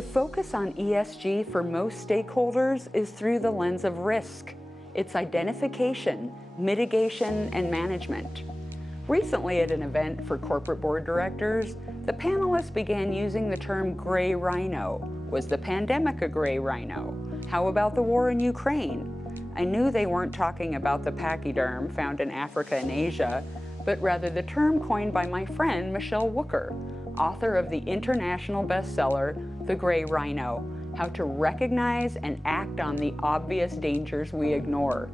The focus on ESG for most stakeholders is through the lens of risk. It's identification, mitigation, and management. Recently at an event for corporate board directors, the panelists began using the term gray rhino. Was the pandemic a gray rhino? How about the war in Ukraine? I knew they weren't talking about the pachyderm found in Africa and Asia, but rather the term coined by my friend Michele Wucker, author of the international bestseller, The Gray Rhino, How to Recognize and Act on the Obvious Dangers We Ignore.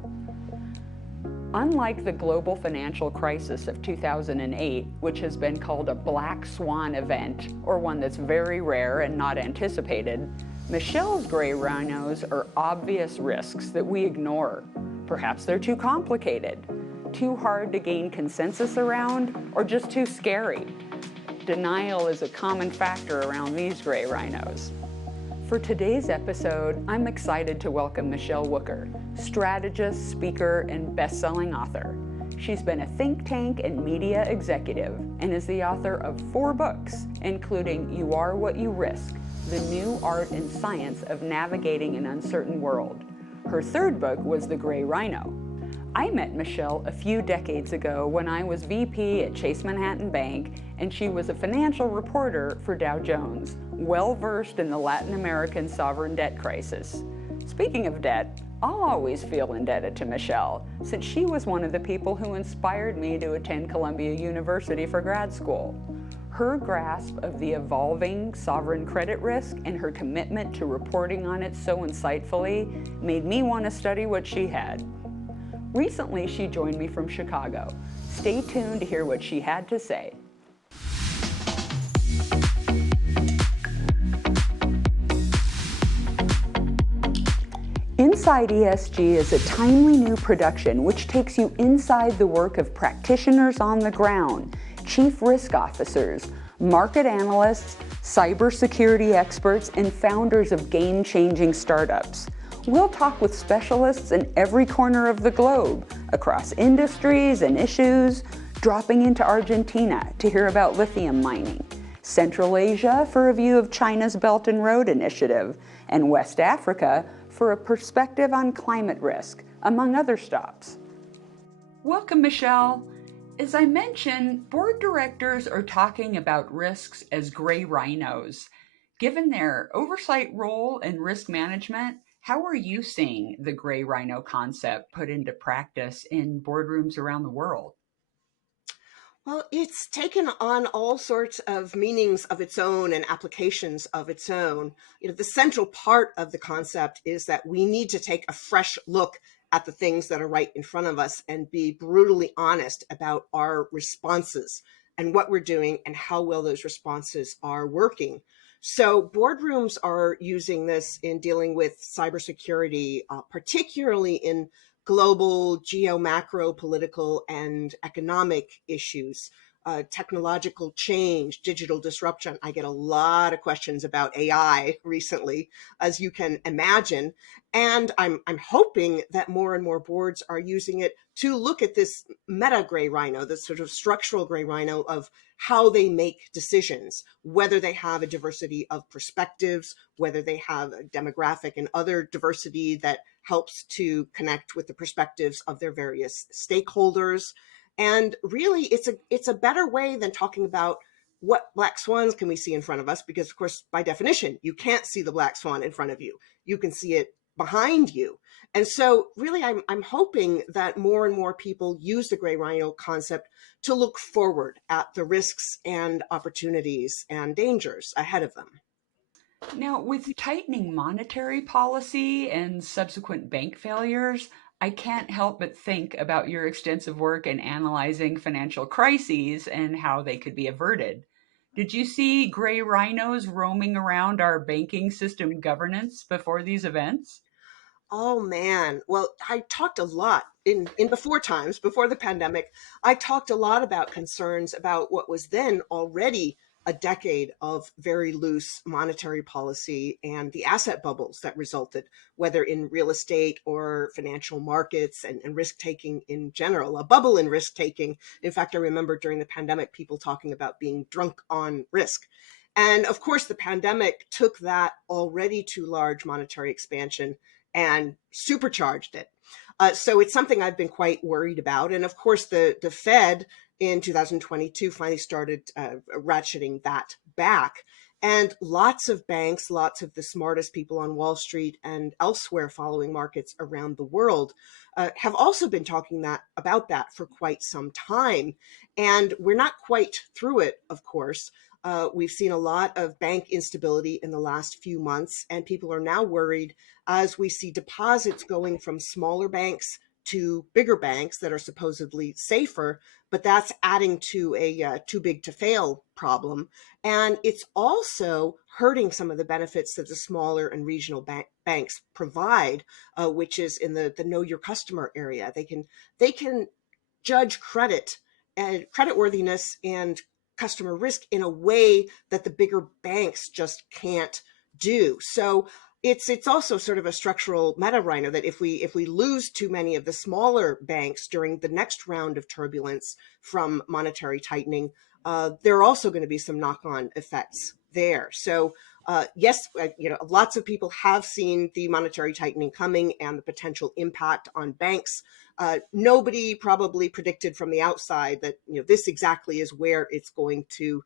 Unlike the global financial crisis of 2008, which has been called a black swan event, or one that's very rare and not anticipated, Michele's gray rhinos are obvious risks that we ignore. Perhaps they're too complicated, too hard to gain consensus around, or just too scary. Denial is a common factor around these gray rhinos. For today's episode, I'm excited to welcome Michele Wucker, strategist, speaker, and best-selling author. She's been a think tank and media executive and is the author of 4 books, including You Are What You Risk, The New Art and Science of Navigating an Uncertain World. Her 3rd book was The Gray Rhino. I met Michele a few decades ago when I was VP at Chase Manhattan Bank and she was a financial reporter for Dow Jones, well-versed in the Latin American sovereign debt crisis. Speaking of debt, I'll always feel indebted to Michele, since she was one of the people who inspired me to attend Columbia University for grad school. Her grasp of the evolving sovereign credit risk and her commitment to reporting on it so insightfully made me want to study what she had. Recently, she joined me from Chicago. Stay tuned to hear what she had to say. Inside ESG is a timely new production which takes you inside the work of practitioners on the ground, chief risk officers, market analysts, cybersecurity experts, and founders of game-changing startups. We'll talk with specialists in every corner of the globe, across industries and issues, dropping into Argentina to hear about lithium mining, Central Asia for a view of China's Belt and Road Initiative, and West Africa for a perspective on climate risk, among other stops. Welcome, Michele. As I mentioned, board directors are talking about risks as gray rhinos. Given their oversight role in risk management, how are you seeing the gray rhino concept put into practice in boardrooms around the world? Well, it's taken on all sorts of meanings of its own and applications of its own. The central part of the concept is that we need to take a fresh look at the things that are right in front of us and be brutally honest about our responses and what we're doing and how well those responses are working. So boardrooms are using this in dealing with cybersecurity, particularly in global, geo-macro, political, and economic issues, technological change, digital disruption. I get a lot of questions about AI recently, as you can imagine. And I'm hoping that more and more boards are using it to look at this meta gray rhino, this sort of structural gray rhino of how they make decisions, whether they have a diversity of perspectives, whether they have a demographic and other diversity that helps to connect with the perspectives of their various stakeholders. And really, it's a better way than talking about what black swans can we see in front of us, because of course, by definition, you can't see the black swan in front of you. You can see it behind you. And so really, I'm hoping that more and more people use the gray rhino concept to look forward at the risks and opportunities and dangers ahead of them. Now, with tightening monetary policy and subsequent bank failures, I can't help but think about your extensive work in analyzing financial crises and how they could be averted. Did you see gray rhinos roaming around our banking system governance before these events? Oh man. Well, I talked a lot in before times, before the pandemic. I talked a lot about concerns about what was then already a decade of very loose monetary policy and the asset bubbles that resulted, whether in real estate or financial markets and risk taking in general, a bubble in risk taking. In fact, I remember during the pandemic, people talking about being drunk on risk. And of course, the pandemic took that already too large monetary expansion and supercharged it. So it's something I've been quite worried about. And of course, the Fed in 2022 finally started ratcheting that back. And lots of banks, lots of the smartest people on Wall Street and elsewhere following markets around the world have also been talking about that for quite some time. And we're not quite through it, of course. We've seen a lot of bank instability in the last few months, and people are now worried as we see deposits going from smaller banks to bigger banks that are supposedly safer, but that's adding to a too big to fail problem. And it's also hurting some of the benefits that the smaller and regional banks provide, which is in the know your customer area. They can judge credit and creditworthiness and customer risk in a way that the bigger banks just can't do. So it's also sort of a structural meta, Rhino, that if we lose too many of the smaller banks during the next round of turbulence from monetary tightening, there are also going to be some knock-on effects there. So yes, lots of people have seen the monetary tightening coming and the potential impact on banks. Nobody probably predicted from the outside that this exactly is where it's going to,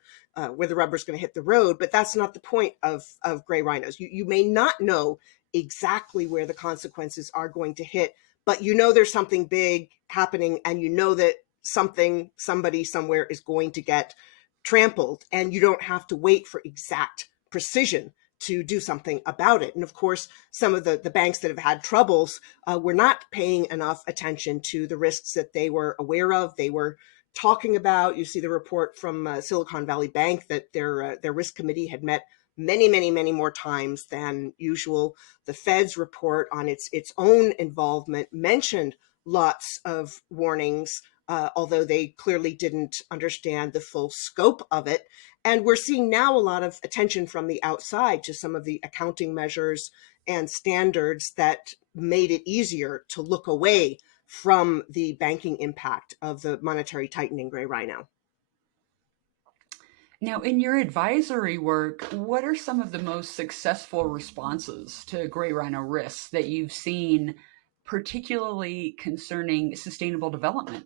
where the rubber's going to hit the road. But that's not the point of gray rhinos. You may not know exactly where the consequences are going to hit, but there's something big happening, and that somebody somewhere is going to get trampled, and you don't have to wait for exact precision to do something about it. And of course, some of the banks that have had troubles were not paying enough attention to the risks that they were aware of. They were talking about. You see the report from Silicon Valley Bank that their risk committee had met many, many, many more times than usual. The Fed's report on its own involvement mentioned lots of warnings, although they clearly didn't understand the full scope of it. And we're seeing now a lot of attention from the outside to some of the accounting measures and standards that made it easier to look away from the banking impact of the monetary tightening gray rhino. Now, in your advisory work, what are some of the most successful responses to gray rhino risks that you've seen, particularly concerning sustainable development?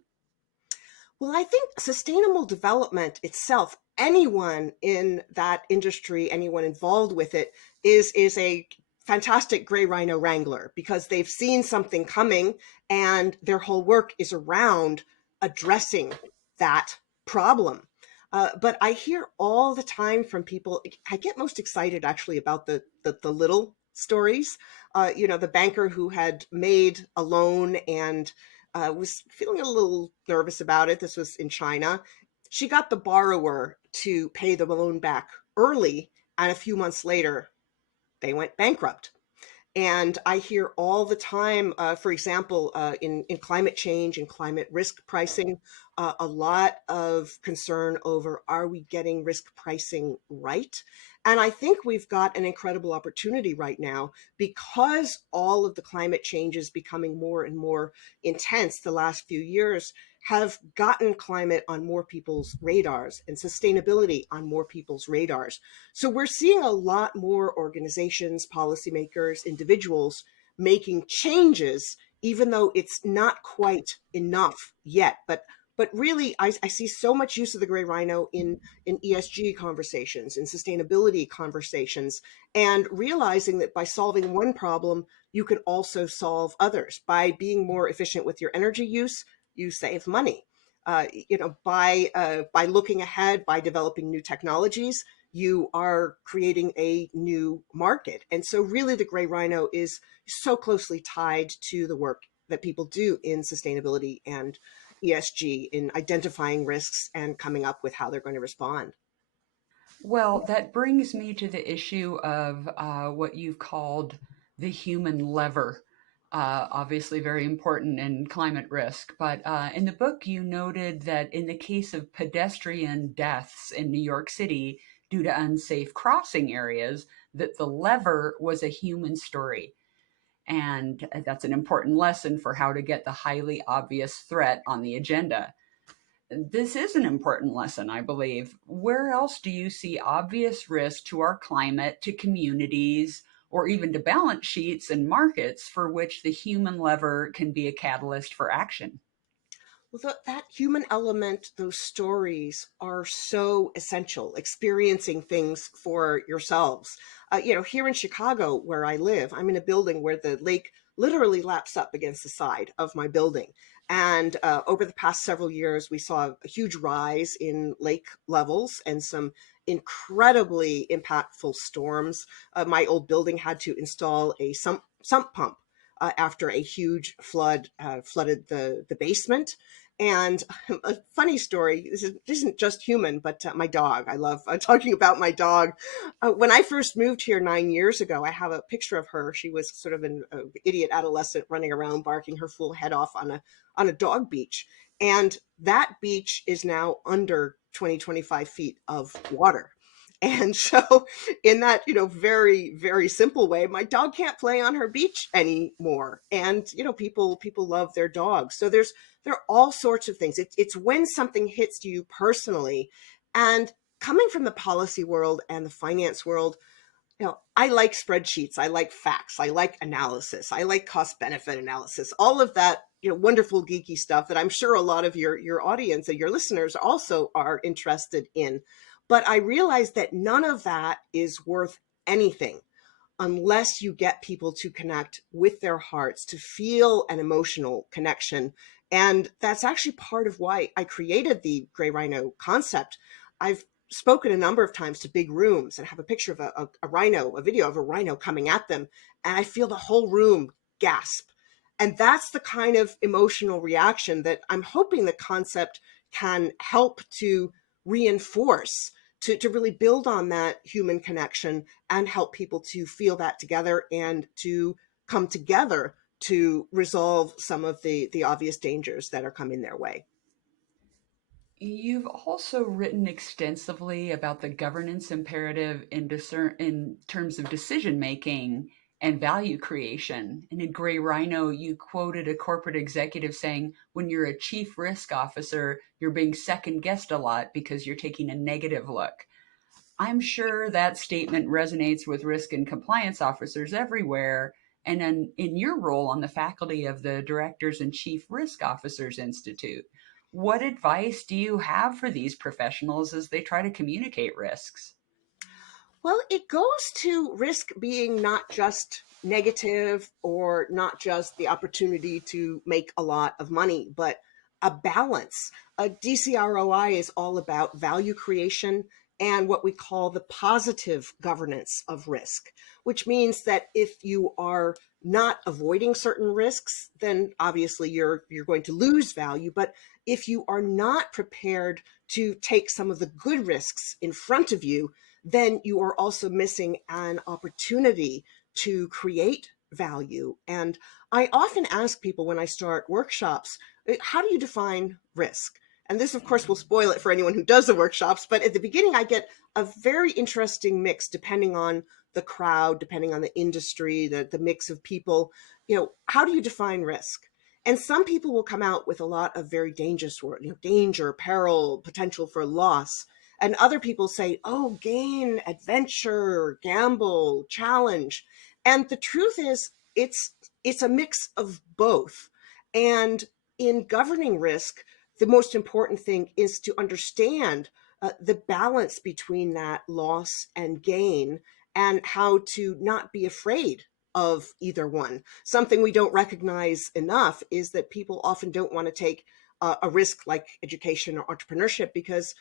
Well, I think sustainable development itself, anyone in that industry, anyone involved with it, is a fantastic gray rhino wrangler, because they've seen something coming and their whole work is around addressing that problem. But I hear all the time from people. I get most excited actually about the little stories. The banker who had made a loan and was feeling a little nervous about it. This was in China. She got the borrower to pay the loan back early, and a few months later, they went bankrupt. And I hear all the time, for example, in climate change and climate risk pricing, a lot of concern over, are we getting risk pricing right? And I think we've got an incredible opportunity right now, because all of the climate changes becoming more and more intense the last few years have gotten climate on more people's radars and sustainability on more people's radars. So we're seeing a lot more organizations, policymakers, individuals making changes, even though it's not quite enough yet. But really, I see so much use of the gray rhino in ESG conversations, in sustainability conversations, and realizing that by solving one problem, you can also solve others. By being more efficient with your energy use, you save money. By looking ahead, by developing new technologies, you are creating a new market. And so really the gray rhino is so closely tied to the work that people do in sustainability and ESG, in identifying risks and coming up with how they're going to respond. Well, that brings me to the issue of what you've called the human lever. Obviously, very important in climate risk. But in the book, you noted that in the case of pedestrian deaths in New York City due to unsafe crossing areas, that the lever was a human story. And that's an important lesson for how to get the highly obvious threat on the agenda. This is an important lesson, I believe. Where else do you see obvious risk to our climate, to communities, or even to balance sheets and markets for which the human lever can be a catalyst for action? Well, that human element, those stories are so essential, experiencing things for yourselves. Here in Chicago, where I live, I'm in a building where the lake literally laps up against the side of my building. And over the past several years, we saw a huge rise in lake levels and some incredibly impactful storms. My old building had to install a sump pump after a huge flood flooded the basement. And a funny story, this isn't just human, but my dog. I love talking about my dog. When I first moved here 9 years ago, I have a picture of her. She was sort of an idiot adolescent running around barking her full head off on a dog beach. And that beach is now under 20-25 feet of water. And so in that, very, very simple way, my dog can't play on her beach anymore. And, people love their dogs. So there are all sorts of things. It's when something hits you personally. And coming from the policy world and the finance world, I like spreadsheets. I like facts. I like analysis. I like cost benefit analysis, all of that, wonderful geeky stuff that I'm sure a lot of your audience and your listeners also are interested in. But I realize that none of that is worth anything unless you get people to connect with their hearts, to feel an emotional connection. And that's actually part of why I created the Gray Rhino concept. I've spoken a number of times to big rooms and have a picture of a rhino, a video of a rhino coming at them, and I feel the whole room gasp. And that's the kind of emotional reaction that I'm hoping the concept can help to reinforce, to really build on that human connection and help people to feel that together and to come together to resolve some of the obvious dangers that are coming their way. You've also written extensively about the governance imperative in terms of decision making and value creation. And in Gray Rhino, you quoted a corporate executive saying, when you're a chief risk officer, you're being second guessed a lot because you're taking a negative look. I'm sure that statement resonates with risk and compliance officers everywhere. And in your role on the faculty of the Directors and Chief Risk Officers Institute, what advice do you have for these professionals as they try to communicate risks? Well, it goes to risk being not just negative or not just the opportunity to make a lot of money, but a balance. A DCROI is all about value creation and what we call the positive governance of risk, which means that if you are not avoiding certain risks, then obviously you're going to lose value. But if you are not prepared to take some of the good risks in front of you, then you are also missing an opportunity to create value. And I often ask people when I start workshops, how do you define risk? And this, of course, will spoil it for anyone who does the workshops. But at the beginning, I get a very interesting mix depending on the crowd, depending on the industry, the mix of people. How do you define risk? And some people will come out with a lot of very dangerous words, danger, peril, potential for loss. And other people say, oh, gain, adventure, gamble, challenge. And the truth is, it's a mix of both. And in governing risk, the most important thing is to understand the balance between that loss and gain and how to not be afraid of either one. Something we don't recognize enough is that people often don't want to take a risk like education or entrepreneurship because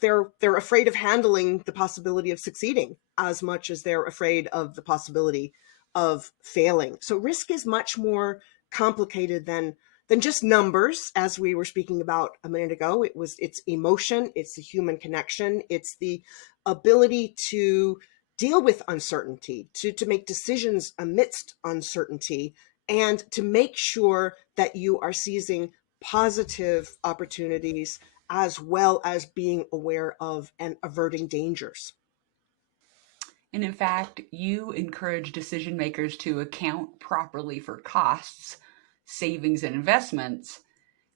they're afraid of handling the possibility of succeeding as much as they're afraid of the possibility of failing. So risk is much more complicated than just numbers, as we were speaking about a minute ago. It's emotion, it's the human connection, it's the ability to deal with uncertainty, to make decisions amidst uncertainty, and to make sure that you are seizing positive opportunities as well as being aware of and averting dangers. And in fact, you encourage decision makers to account properly for costs, savings, and investments.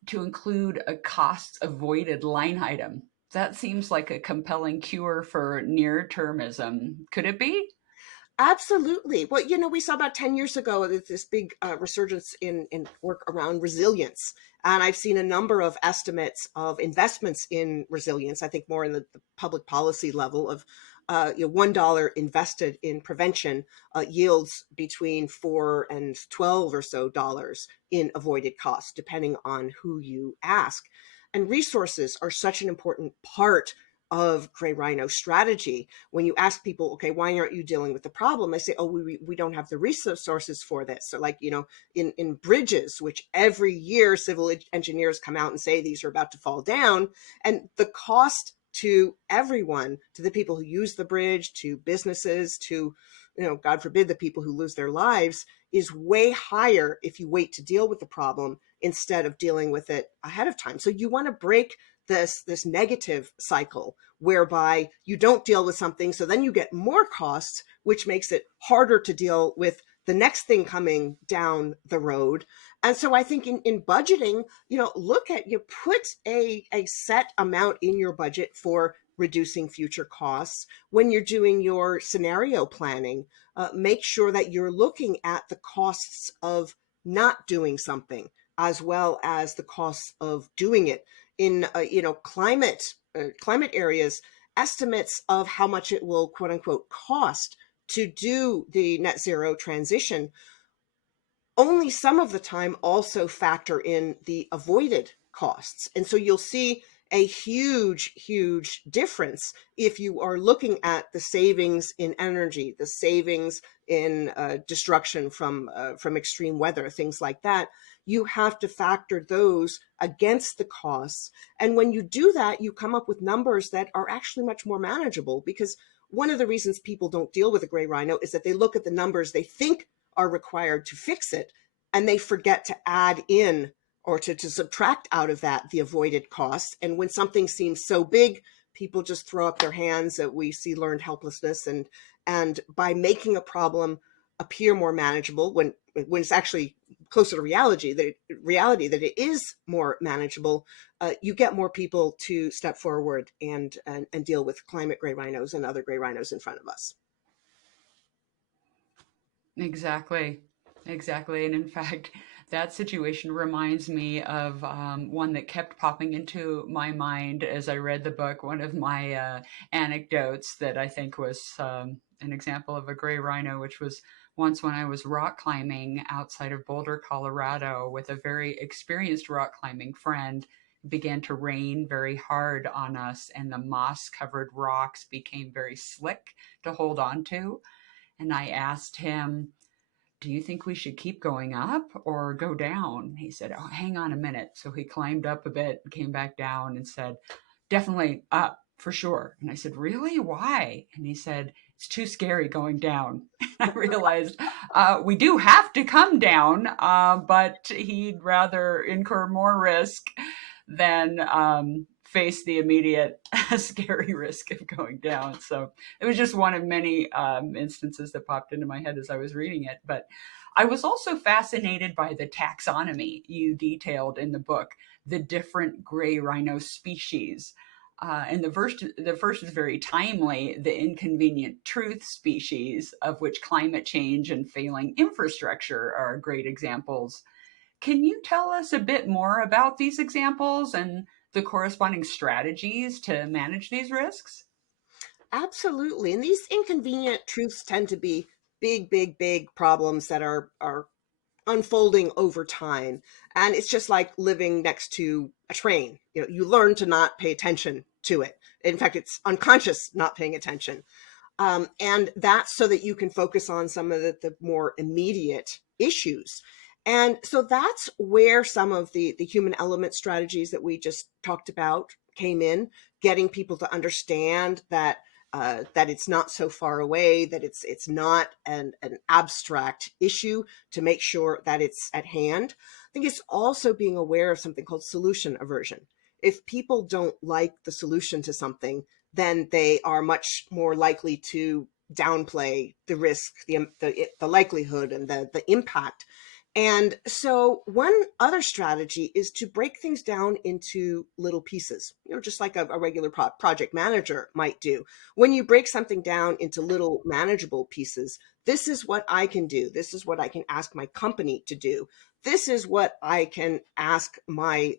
to include a costs avoided line item. That seems like a compelling cure for near-termism. Could it be? Absolutely. Well, we saw about 10 years ago this big resurgence in work around resilience. And I've seen a number of estimates of investments in resilience, I think more in the public policy level of $1 invested in prevention yields between 4 and 12 or so dollars in avoided costs, depending on who you ask. And resources are such an important part of Gray Rhino strategy. When you ask people, okay, why aren't you dealing with the problem? They say, oh, we don't have the resources for this. So like, in bridges, which every year civil engineers come out and say these are about to fall down, and the cost to everyone, to the people who use the bridge, to businesses, to, God forbid, the people who lose their lives, is way higher if you wait to deal with the problem instead of dealing with it ahead of time. So you want to break this negative cycle whereby you don't deal with something, so then you get more costs, which makes it harder to deal with the next thing coming down the road. And so I think in budgeting, you put a set amount in your budget for reducing future costs. When you're doing your scenario planning, make sure that you're looking at the costs of not doing something as well as the costs of doing it. In climate areas, estimates of how much it will quote unquote cost to do the net zero transition only some of the time also factor in the avoided costs. And so you'll see a huge difference if you are looking at the savings in energy, the savings in destruction from extreme weather, things like that. You have to factor those against the costs. And when you do that, you come up with numbers that are actually much more manageable, because one of the reasons people don't deal with a gray rhino is that they look at the numbers they think are required to fix it, and they forget to add in or to subtract out of that the avoided costs. And when something seems so big, people just throw up their hands. That we see learned helplessness. And by making a problem appear more manageable, when it's actually closer to reality that it is more manageable, you get more people to step forward and deal with climate gray rhinos and other gray rhinos in front of us. Exactly. Exactly. And in fact, that situation reminds me of one that kept popping into my mind as I read the book. One of my anecdotes that I think was an example of a gray rhino, which was once when I was rock climbing outside of Boulder, Colorado, with a very experienced rock climbing friend. It began to rain very hard on us, and the moss covered rocks became very slick to hold on to. And I asked him, do you think we should keep going up or go down? He said, oh, hang on a minute. So he climbed up a bit, came back down and said, definitely up for sure. And I said, really? Why? And he said, it's too scary going down. And I realized we do have to come down, but he'd rather incur more risk than face the immediate scary risk of going down. So it was just one of many instances that popped into my head as I was reading it. But I was also fascinated by the taxonomy you detailed in the book, the different gray rhino species. And the first is very timely, the inconvenient truth species, of which climate change and failing infrastructure are great examples. Can you tell us a bit more about these examples and the corresponding strategies to manage these risks? Absolutely. And these inconvenient truths tend to be big problems that are unfolding over time. And it's just like living next to a train. You learn to not pay attention to it. In fact, it's unconscious not paying attention. And that's so that you can focus on some of the more immediate issues. And so that's where some of the human element strategies that we just talked about came in, getting people to understand that that it's not so far away, that it's not an abstract issue, to make sure that it's at hand. I think it's also being aware of something called solution aversion. If people don't like the solution to something, then they are much more likely to downplay the risk, the likelihood, and the impact. And so one other strategy is to break things down into little pieces, just like a regular project manager might do. When you break something down into little manageable pieces, this is what I can do. This is what I can ask my company to do. This is what I can ask my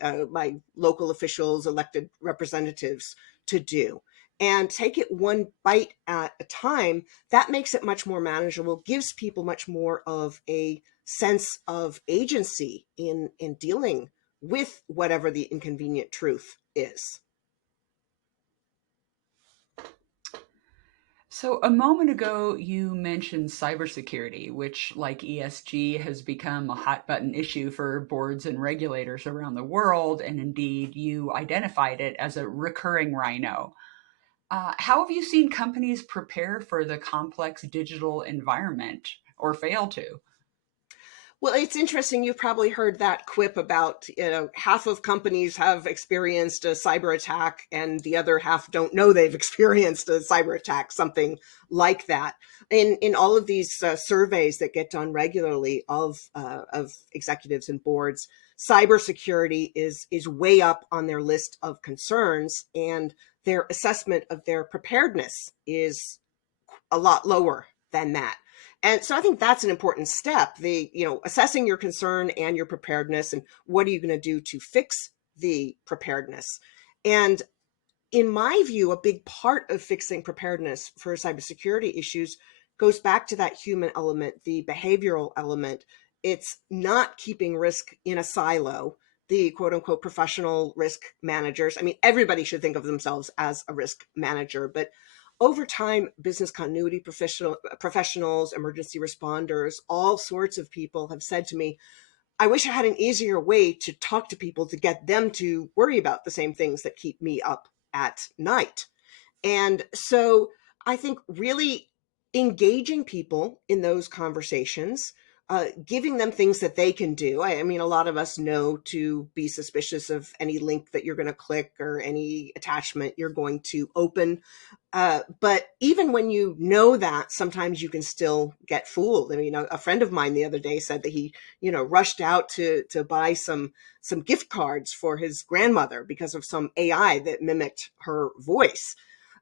local officials, elected representatives to do. And take it one bite at a time. That makes it much more manageable, gives people much more of a sense of agency in dealing with whatever the inconvenient truth is. So a moment ago, you mentioned cybersecurity, which, like ESG, has become a hot button issue for boards and regulators around the world. And indeed, you identified it as a recurring rhino. How have you seen companies prepare for the complex digital environment or fail to? Well, it's interesting. You've probably heard that quip about, half of companies have experienced a cyber attack and the other half don't know they've experienced a cyber attack, something like that. In all of these surveys that get done regularly of executives and boards, cybersecurity is way up on their list of concerns, and their assessment of their preparedness is a lot lower than that. And so I think that's an important step, assessing your concern and your preparedness, and what are you going to do to fix the preparedness. And in my view, a big part of fixing preparedness for cybersecurity issues goes back to that human element, the behavioral element. It's not keeping risk in a silo. The quote unquote professional risk managers, I mean, everybody should think of themselves as a risk manager, but over time, business continuity professionals, emergency responders, all sorts of people have said to me, I wish I had an easier way to talk to people to get them to worry about the same things that keep me up at night. And so I think really engaging people in those conversations, giving them things that they can do. I mean, a lot of us know to be suspicious of any link that you're going to click or any attachment you're going to open. But even when you know that, sometimes you can still get fooled. I mean, a friend of mine the other day said that he, rushed out to buy some gift cards for his grandmother because of some AI that mimicked her voice.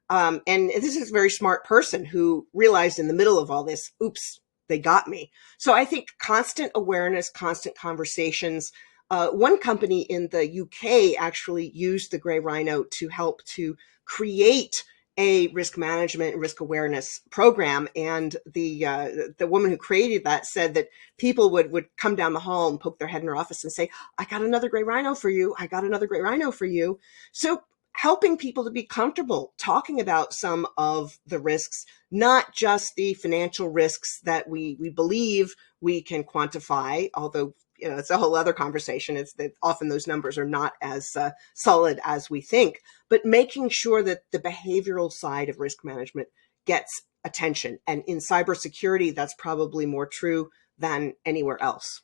And this is a very smart person who realized in the middle of all this, oops, they got me. So I think constant awareness, constant conversations. One company in the UK actually used the Gray Rhino to help to create a risk management and risk awareness program. And the woman who created that said that people would come down the hall and poke their head in her office and say, I got another Gray Rhino for you. I got another Gray Rhino for you. So helping people to be comfortable talking about some of the risks, not just the financial risks that we believe we can quantify, although it's a whole other conversation. It's that often those numbers are not as solid as we think, but making sure that the behavioral side of risk management gets attention. And in cybersecurity, that's probably more true than anywhere else.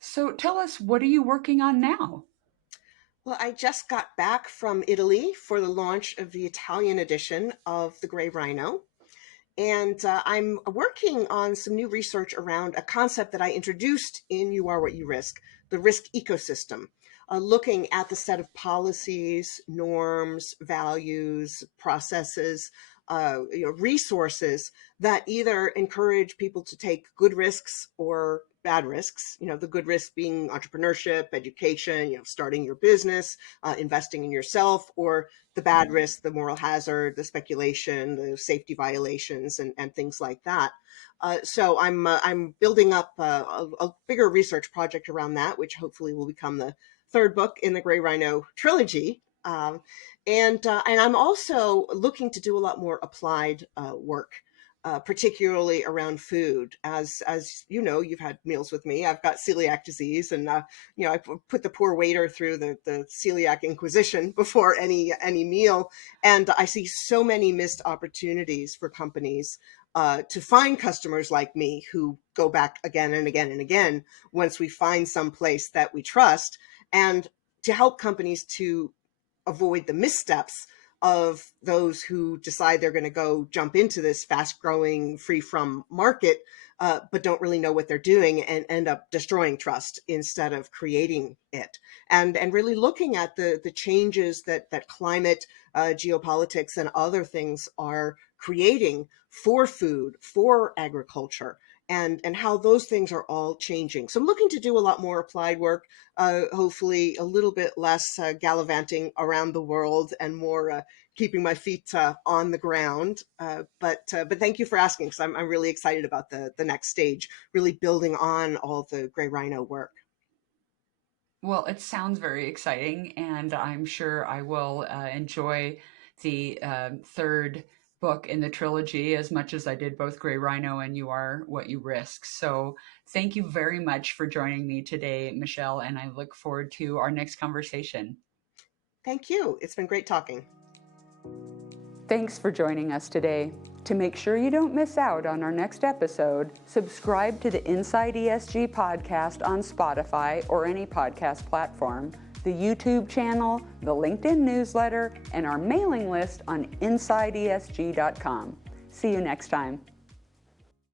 So tell us, what are you working on now? Well, I just got back from Italy for the launch of the Italian edition of the Gray Rhino. And I'm working on some new research around a concept that I introduced in You Are What You Risk, the risk ecosystem, looking at the set of policies, norms, values, processes, resources that either encourage people to take good risks or bad risks. The good risks being entrepreneurship, education, starting your business, investing in yourself, or the bad risk, the moral hazard, the speculation, the safety violations, and things like that. So I'm building up a bigger research project around that, which hopefully will become the third book in the Gray Rhino trilogy. And I'm also looking to do a lot more applied work, particularly around food. As you know, you've had meals with me. I've got celiac disease, and I put the poor waiter through the celiac inquisition before any meal, and I see so many missed opportunities for companies to find customers like me who go back again and again and again once we find some place that we trust, and to help companies to avoid the missteps of those who decide they're going to go jump into this fast growing free from market, but don't really know what they're doing and end up destroying trust instead of creating it. And really looking at the changes that climate, geopolitics, and other things are creating for food, for agriculture, and how those things are all changing. So I'm looking to do a lot more applied work, hopefully a little bit less gallivanting around the world and more keeping my feet on the ground. But thank you for asking, because I'm really excited about the next stage, really building on all the Gray Rhino work. Well, it sounds very exciting, and I'm sure I will enjoy the third book in the trilogy as much as I did both Gray Rhino and You Are What You Risk. So thank you very much for joining me today, Michele, and I look forward to our next conversation. Thank you. It's been great talking. Thanks for joining us today. To make sure you don't miss out on our next episode, subscribe to the Inside ESG podcast on Spotify or any podcast platform, the YouTube channel, the LinkedIn newsletter, and our mailing list on InsideESG.com. See you next time.